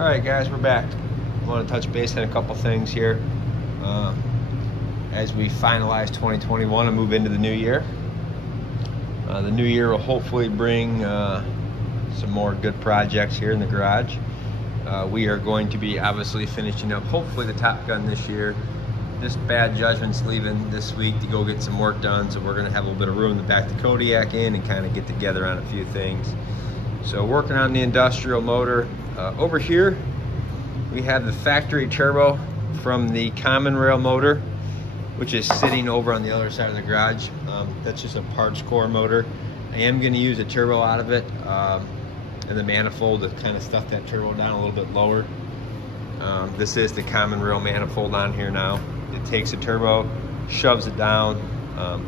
All right, guys, we're back. I want to touch base on a couple things here as we finalize 2021 and move into the new year. The new year will hopefully bring some more good projects here in the garage. We are going to be obviously finishing up hopefully the Top Gun this year. This Bad Judgment's leaving this week to go get some work done, so we're going to have a little bit of room to back the Kodiak in and kind of get together on a few things. So working on the industrial motor. Over here we have the factory turbo from the Cummins rail motor, which is sitting over on the other side of the garage. That's just a parts core motor. I am going to use a turbo out of it and the manifold to kind of stuff that turbo down a little bit lower. This is the Cummins rail manifold on here now. It takes a turbo, shoves it down.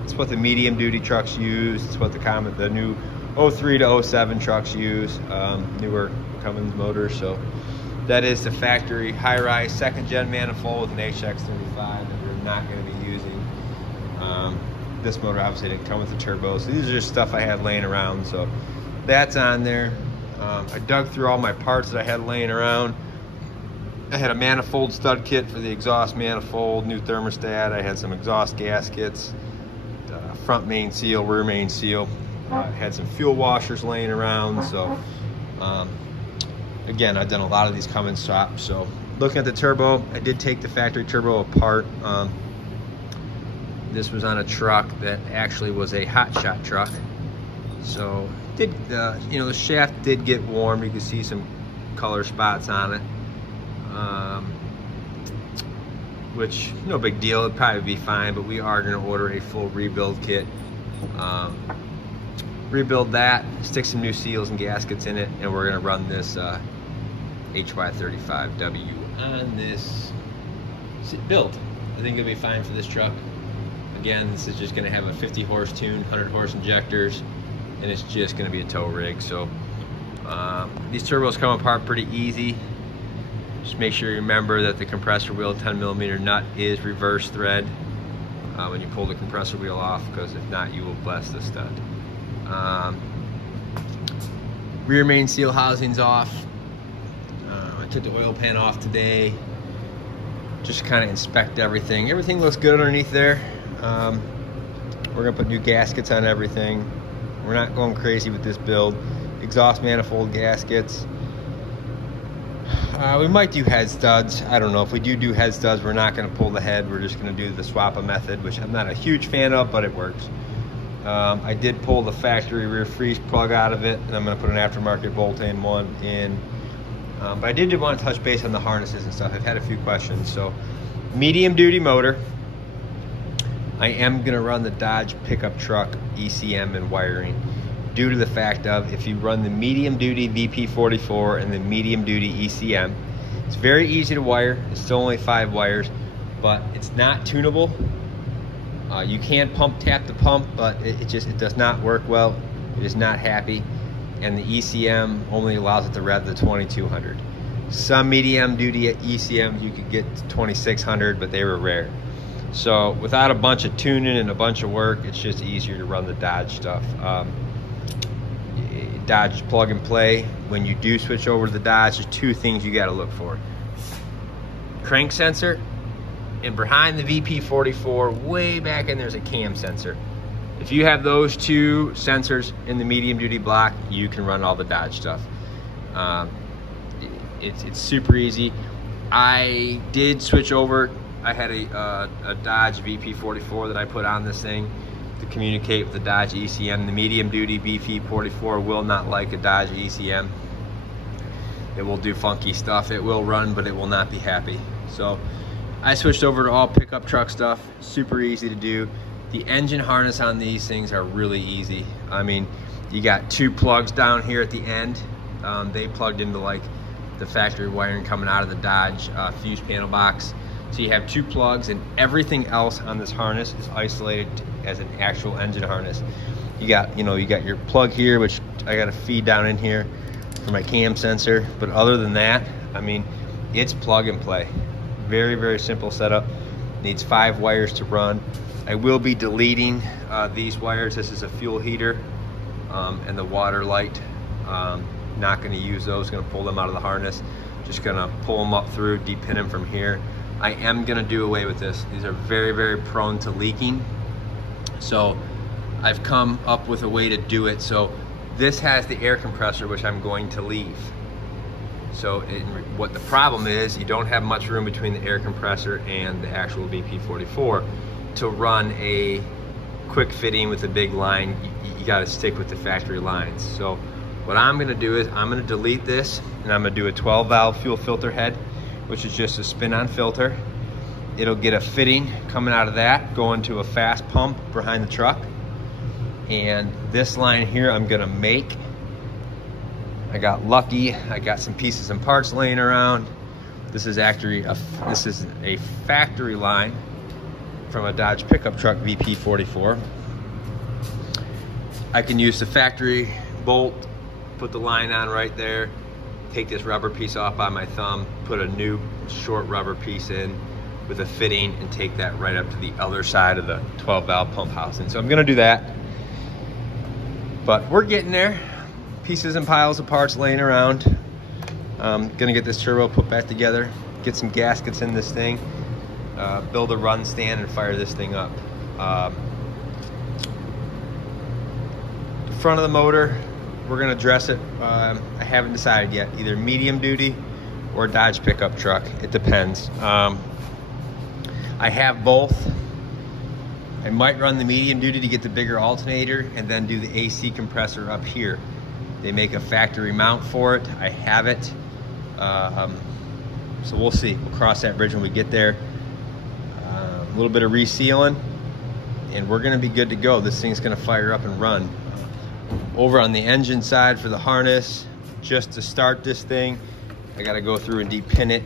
It's what the medium duty trucks use. It's what the new 03 to 07 trucks use, newer Cummins motors. So that is the factory high-rise second-gen manifold with an HX35 that we're not going to be using. This motor obviously didn't come with the turbo, so these are just stuff I had laying around. So that's on there. I dug through all my parts that I had laying around. I had a manifold stud kit for the exhaust manifold, new thermostat. I had some exhaust gaskets, front main seal, rear main seal. I had some fuel washers laying around. So again, I've done a lot of these Cummins swaps. So looking at the turbo, I did take the factory turbo apart. This was on a truck that actually was a hot shot truck. So did the shaft did get warm. You can see some color spots on it. Which no big deal, it'd probably be fine, but we are going to order a full rebuild kit. Rebuild that, stick some new seals and gaskets in it, and we're going to run this HY35W on this build. I think it'll be fine for this truck. Again, this is just going to have a 50 horse tune, 100 horse injectors, and it's just going to be a tow rig. So these turbos come apart pretty easy. Just make sure you remember that the compressor wheel 10mm nut is reverse thread when you pull the compressor wheel off, because if not, you will blast the stud. Rear main seal housing's off. I took the oil pan off today. Just kind of inspect everything. Everything looks good underneath there. We're gonna put new gaskets on everything. We're not going crazy with this build. Exhaust manifold gaskets. We might do head studs. I don't know. If we do head studs, we're not going to pull the head. We're just going to do the swap-a method, which I'm not a huge fan of, but it works. I did pull the factory rear freeze plug out of it, and I'm going to put an aftermarket bolt-in one in. But I did want to touch base on the harnesses and stuff. I've had a few questions. So, medium-duty motor. I am going to run the Dodge pickup truck ECM and wiring, due to the fact of if you run the medium-duty VP44 and the medium-duty ECM, it's very easy to wire. It's still only 5 wires, but it's not tunable. You can tap the pump, but it does not work well. It is not happy, and the ECM only allows it to rev the 2200. Some medium-duty ECMs you could get to 2600, but they were rare. So without a bunch of tuning and a bunch of work, it's just easier to run the Dodge stuff. Dodge plug and play. When you do switch over to the Dodge, there's 2 things you got to look for: crank sensor, and behind the VP44 way back in there's a cam sensor. If you have those 2 sensors in the medium duty block, you can run all the Dodge stuff. It's super easy. I did switch over. I had a Dodge VP44 that I put on this thing to communicate with the Dodge ECM. The medium duty VP44 will not like a Dodge ECM. It will do funky stuff. It will run, but it will not be happy. So I switched over to all pickup truck stuff. Super easy to do. The engine harness on these things are really easy. I mean, you got 2 plugs down here at the end. They plugged into like the factory wiring coming out of the Dodge fuse panel box. So you have 2 plugs, and everything else on this harness is isolated as an actual engine harness. You got your plug here, which I got to feed down in here for my cam sensor. But other than that, I mean, it's plug and play. Very, very simple setup. Needs 5 wires to run. I will be deleting these wires. This is a fuel heater and the water light. Not going to use those. Going to pull them out of the harness. Just gonna pull them up through, depin them from here. I am gonna do away with this. These are very, very prone to leaking. So I've come up with a way to do it. So this has the air compressor, which I'm going to leave. So what the problem is, you don't have much room between the air compressor and the actual VP44 to run a quick fitting with a big line. You got to stick with the factory lines. So what I'm going to do is I'm going to delete this, and I'm going to do a 12 valve fuel filter head, which is just a spin-on filter. It'll get a fitting coming out of that, going to a fast pump behind the truck. And this line here I'm going to make. I got lucky. I got some pieces and parts laying around. This is actually a factory line from a Dodge pickup truck VP44. I can use the factory bolt, put the line on right there, take this rubber piece off by my thumb, put a new short rubber piece in with a fitting, and take that right up to the other side of the 12 valve pump housing. So I'm gonna do that, but we're getting there. Pieces and piles of parts laying around. Gonna get this turbo put back together, get some gaskets in this thing, build a run stand, and fire this thing up. The front of the motor, we're gonna dress it. I haven't decided yet, either medium duty or Dodge pickup truck. It depends. I have both. I might run the medium duty to get the bigger alternator and then do the AC compressor up here. They make a factory mount for it. I have it. So we'll see. We'll cross that bridge when we get there. A little bit of resealing, and we're gonna be good to go. This thing's gonna fire up and run. Over on the engine side for the harness, just to start this thing, I gotta go through and depin it.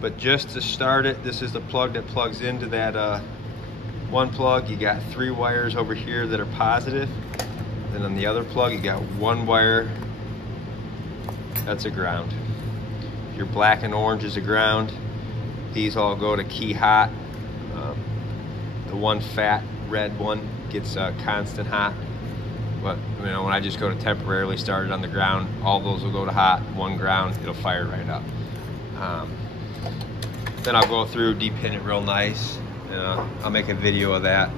But just to start it, this is the plug that plugs into that one plug. You got 3 wires over here that are positive. Then on the other plug, you got 1 wire, that's a ground. Your black and orange is a ground. These all go to key hot. The one fat red one gets constant hot. But you know, when I just go to temporarily start it on the ground, all those will go to hot. 1 ground, it'll fire right up. Then I'll go through, depin it real nice. I'll make a video of that.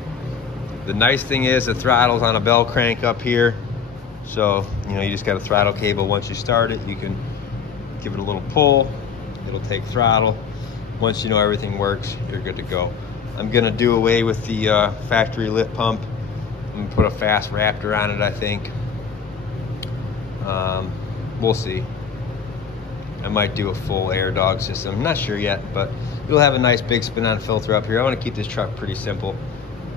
The nice thing is the throttle's on a bell crank up here. So, you know, you just got a throttle cable. Once you start it, you can give it a little pull. It'll take throttle. Once you know everything works, you're good to go. I'm gonna do away with the factory lift pump. I'm gonna put a fast Raptor on it, I think. We'll see. I might do a full air dog system. I'm not sure yet, but you'll have a nice big spin-on filter up here. I want to keep this truck pretty simple.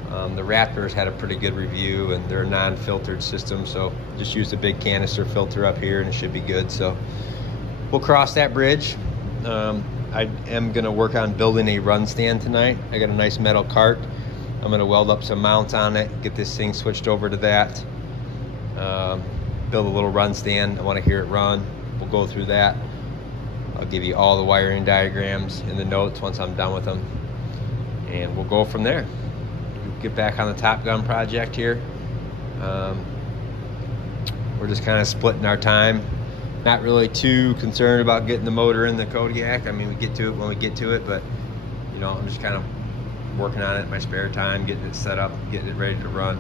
The Raptors had a pretty good review, and they're a non-filtered system, so just use a big canister filter up here and it should be good. So we'll cross that bridge. I am going to work on building a run stand tonight. I got a nice metal cart. I'm going to weld up some mounts on it, get this thing switched over to that, build a little run stand. I want to hear it run. We'll go through that. I'll give you all the wiring diagrams in the notes once I'm done with them, and we'll go from there. We'll get back on the Top Gun project here. We're just kind of splitting our time. Not really too concerned about getting the motor in the Kodiak. I mean, we get to it when we get to it, but you know, I'm just kind of working on it in my spare time, getting it set up, getting it ready to run.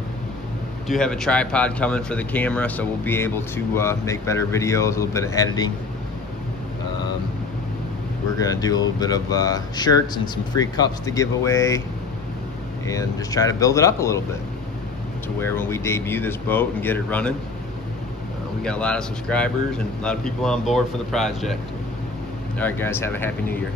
Do have a tripod coming for the camera, so we'll be able to make better videos, a little bit of editing. We're gonna do a little bit of shirts and some free cups to give away, and just try to build it up a little bit to where when we debut this boat and get it running, we got a lot of subscribers and a lot of people on board for the project. All right, guys, have a happy new year.